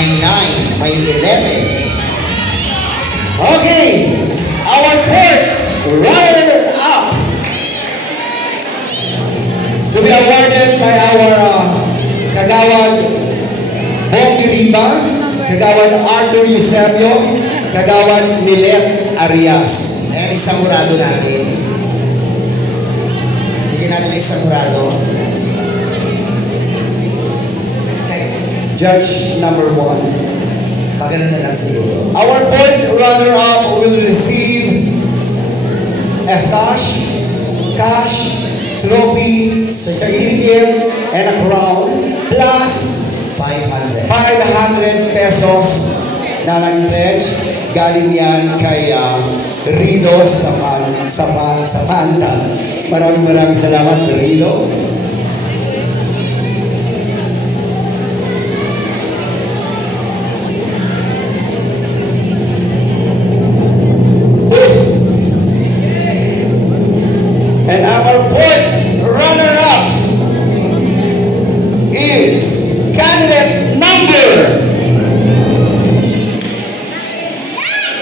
may 9, may 11. Okay, our fourth runner-up to be awarded by our Kagawad Bong Riba, Kagawad Arthur Eusebio, Kagawad Milet Arias. Ayan, isang hurado natin. Bigyan natin ng isang hurado. Judge number 1. Pagano na lang siguro. Our fourth runner-up will receive a sash, cash, trophy, certificate, and a crown, plus 500. 500 pesos na nag-pledge. Galing yan kay Rido sa Panta. Maraming salamat, Rido. And our fourth runner-up is candidate number.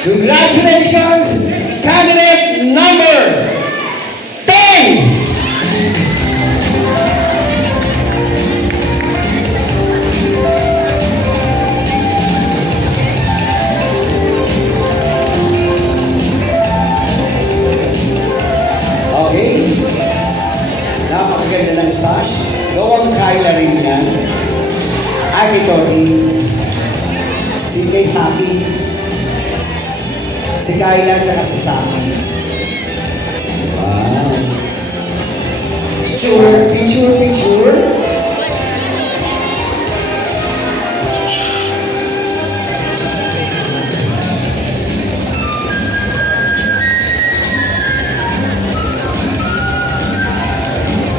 Congratulations, candidate number 10. Okay. Napakaganda ng sash. Gawang Kyla rin yan. Ate Toti. Si Kay Saki. Si Kyla tsaka si Saki. Wow. Picture.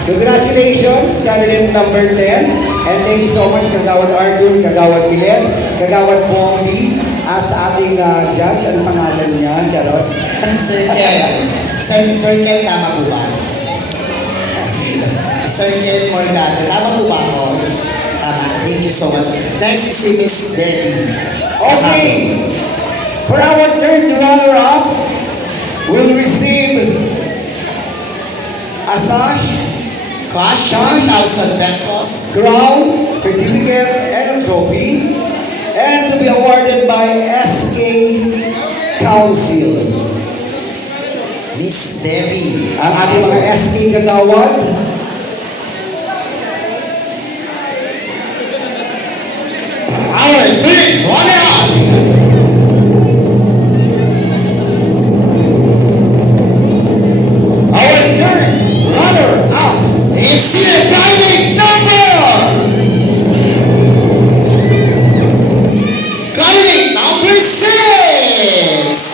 Congratulations, candidate number 10. And thank you so much, Kagawad Arthur, Kagawad Milet, Kagawad Bombi, at sa ating judge. Ano pangalan niya, Charos? Sir Ken. Sir Ken, tama po ba? Sir Ken Morgado, tama po ba ako? Tama. Thank you so much. Next is si Miss Debbie. Okay. For our third runner-up, we'll receive a sash, Cash, 1,000 pesos. crown, certificate, and a trophy, and to be awarded by SK Council. Miss Debbie. Ang ating mga SK Kagawad, Our third runner-up. our third runner-up, It's your candidate number. Candidate number 6.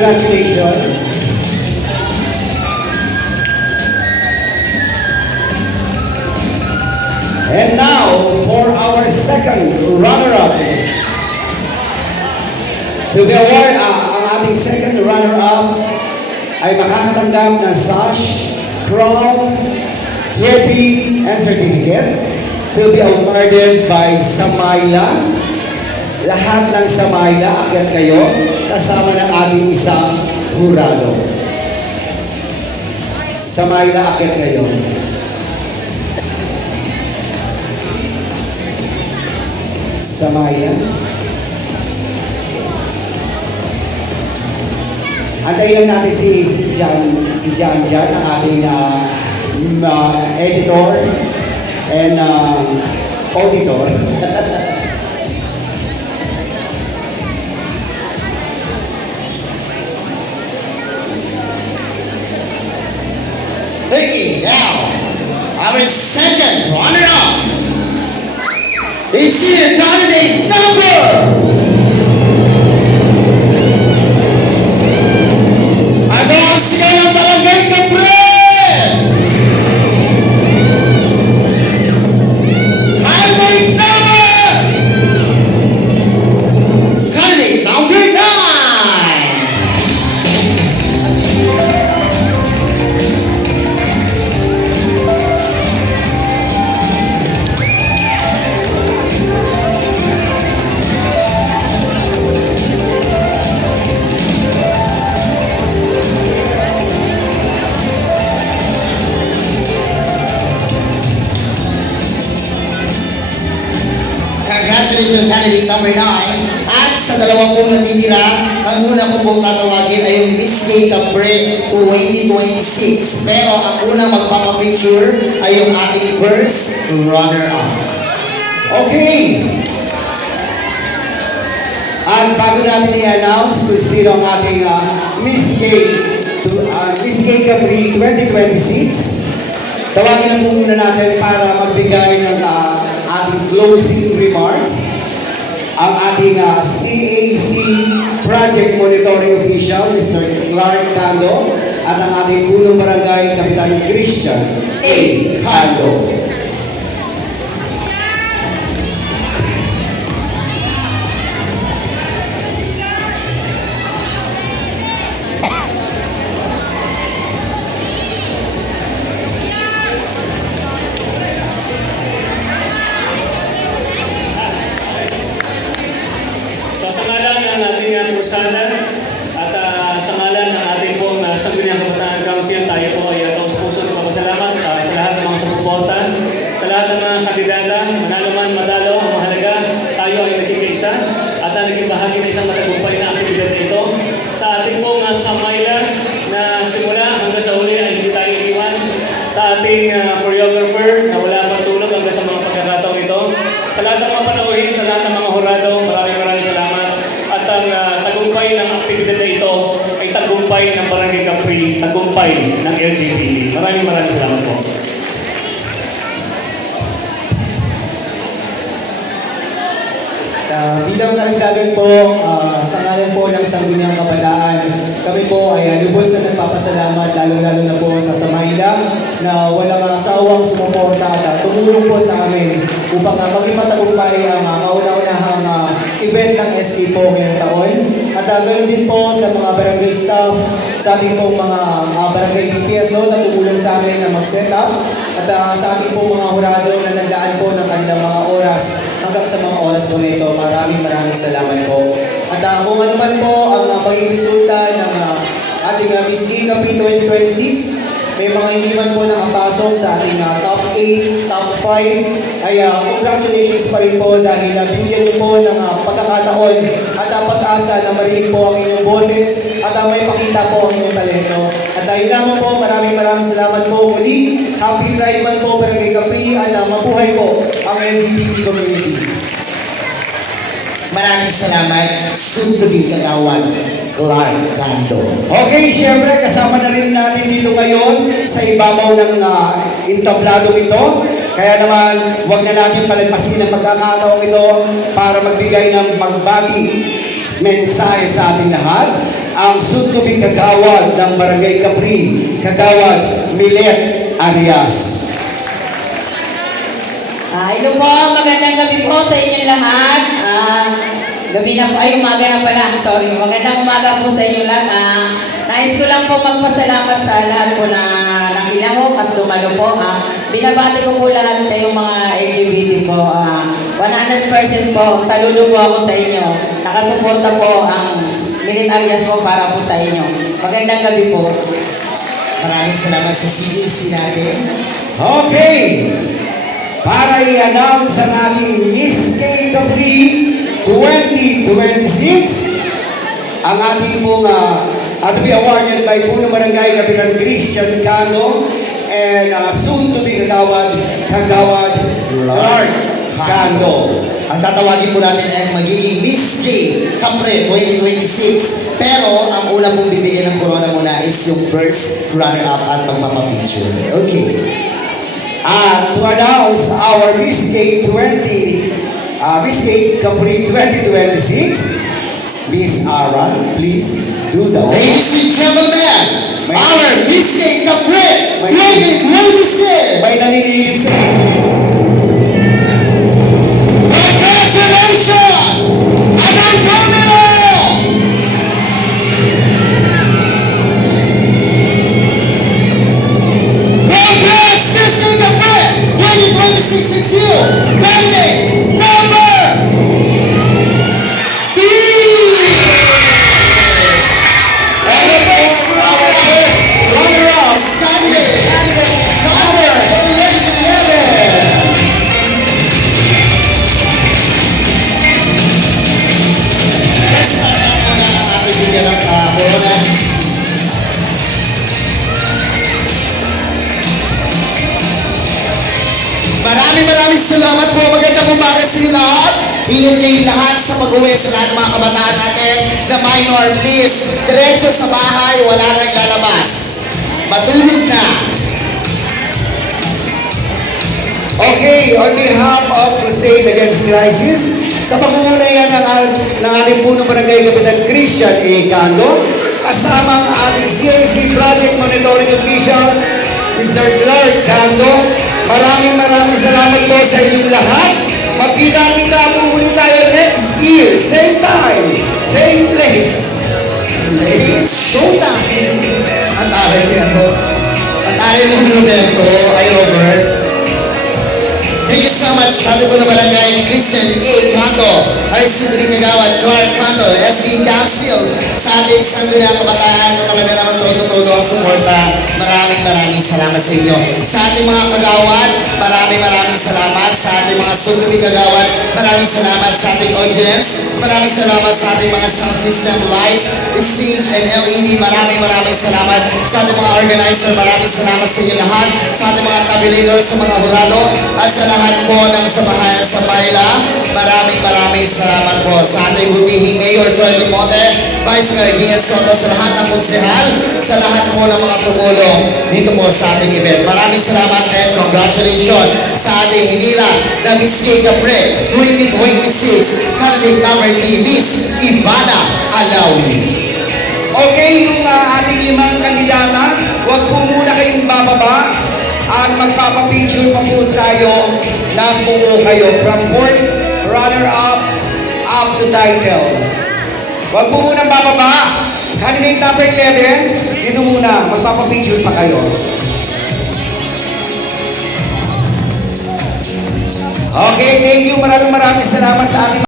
congratulations. And now, for our second runner-up. To be award, ang ating second runner-up ay makakatanggap ng sash, crown, trophy, and certificate to be awarded by Samayla. Lahat ng Samayla, akyat kayo, kasama ng ating isang hurado. Samayla, akyat kayo. Samayla. Antayin lang natin si John, ang ating editor and auditor. dear candidate number... Ano ang sigaw ng Barangay Kapre? Candidate number 9! Congratulations, candidate number 9. At sa dalawang pong natitira, ang una kong pong tatawagin ay yung Miss Gay Capre 2026. Pero ang unang magpapapicture ay yung ating first runner-up. Okay. At bago natin i-announce kung sino ang ating Miss Gay Capri 2026, tawagin na po muna natin para magbigay ng ating closing remarks ang ating CAC Project Monitoring Official, Mr. Clark Cando, at ang ating punong barangay, Kapitan Christian A. Cando. Sa ngalan ng ating Pusana at sa ngalan ng ating pong Sangguniang Kabataan Council, tayo po ay taos puso ng papasalamat sa lahat ng mga sumuporta, sa lahat ng mga kandidata, manalo man madalo, ang mahalaga, tayo ay nagkikaisa at naging bahagi ng isang matagumpay na aktibidad na ito. Sa ating pong Samayla na simula hanggang sa huli ay hindi tayo iwan. Sa ating choreographer na wala pang tulog hanggang sa mga pagkakataong ito. Sa lahat ng mga panauhin, sa lahat ng mga hurado, maraming salamat. At ang tagumpay ng aktibidad na ito ay tagumpay ng Barangay Capri, tagumpay ng LGBT. Maraming salamat po. Bilang karagdagan po, sa ngalan po ng Sangguniang Kabataan, kami po ay lubos na nagpapasalamat, lalo-lalo na po sa Samayla na walang asawang sumuporta at tumulong po sa amin upang maging matagumpay ang kauna-unahang event ng SK po ngayong taon. At ganoon din po sa mga barangay staff, sa ating pong mga barangay PPSO na tumulong sa amin na mag-set up, at sa ating pong mga hurado na naglaan po ng kanilang mga oras hanggang sa mga oras po na ito. Maraming salamat po. At kung ano man po ang magiging resulta ng ating Miss Gay Capri 2026, may mga hindi man po nakapasok sa ating top 8, top 5, ay congratulations pa rin po dahil bigyan niyo po ng pagkakataon at pag-asa na marinig po ang inyong boses at may pakita po ang inyong talento. At dahil lamang po, maraming salamat po muli. Happy Pride Month po, Barangay Capri, at mabuhay po ang LGBT community. Maraming salamat, soon to be kagawad, Clark Cando. Okay, siyempre kasama na rin natin dito ngayon sa ibabaw ng entabladong ito. Kaya naman, huwag na natin palagpasin ang pagkakataong ito para magbigay ng magbagi mensahe sa ating lahat. Ang soon to be kagawad ng Barangay Capri, Kagawad Milet Arias. Hello po, magandang gabi po sa inyong lahat. Gabi na po, umaga na pala, sorry. Magandang umaga po sa inyong lahat. Nais ko lang po magpasalamat sa lahat po na nakilahok at dumalo po. Binabati ko po lahat kayong mga LGBT po. 100% po, saludo po ako sa inyo. Nakasuporta po ang Milet Arias po para po sa inyo. Magandang gabi po. Maraming salamat sa CDC natin. Okay! Para i-announce ang ating Miss Gay Capri 2026, ang ating pong to be awarded by Puno Barangay Kapitan Christian Cando and soon to be Kagawad Clark Cando. Ang tatawagin po natin ay magiging Miss Gay Capre 2026. Pero ang una pong bibigyan ng corona muna is yung first runner-up at magpapapicture. Okay. To announce our Miss Gay 2026 Miss A Capri 2026. Miss Ara, please do the honor. Ladies and gentlemen, our Miss Kay Capri 2026. May naninilip sa Congratulations! Anong numero? Congrats, Miss Kay Capri 2026 is you. Candidate number 3. And of course, our first runner-up candidate number 11. Yes, muna ang ating bigyan ng corona. Maraming salamat po. Magandang umaga sa inyo lahat. Ingat kayo lahat sa pag-uwi sa lahat ng mga kabataan natin na minor, please. Diretso sa bahay, wala nang lalabas. Matulog na. Okay, on behalf of Crusade Against Crisis, sa pangunguna yan ng ating punong barangay Kapitan Christian A. Cando, kasama ang ating CIC Project Monitoring Official, Mr. Clark Cando. Maraming salamat po sa inyong lahat. Magkita-kita po muli tayo next year, same time, same place. It's showtime. Ang akin niya po. Ang akin mo, Roberto, ay Robert. Thank you so much. Sabi po na barangay Christian A. Canto, ay Sindri Kagawad, Clark Canto, SB Council, sa ating sangguniang kabataan na talaga naman todo-todo ang suporta. Maraming salamat sa inyo. Sa ating mga kagawad, maraming salamat. Sa ating mga sundumi kagawad, maraming salamat sa ating audience. Maraming salamat sa ating mga sound system, lights, stage, and LED. Maraming salamat sa ating mga organizer. Maraming salamat sa inyo lahat. Sa ating mga tabulators, sa mga hurado, at sa lahat po ng samahan sa Bayla. Maraming salamat po sa ating butihing Mayor Joy Limonte, Vice Mayor Gian Soto, sa lahat ng konsehal, sa lahat po ng mga tumulong dito po sa ating event. Maraming salamat and congratulations sa ating hinila na Miss Kay Capri 2026, candidate number 3, Miss Ivana Alawi. Okay, yung ating limang kandidata, huwag po muna kayong bababa at magpapapicture pa po tayo ng buo kayo from fourth runner-up up to title. Huwag po muna bababa. Candidate number 11, dito muna, magpapapicture pa kayo. Okay, thank you. Maraming salamat sa ating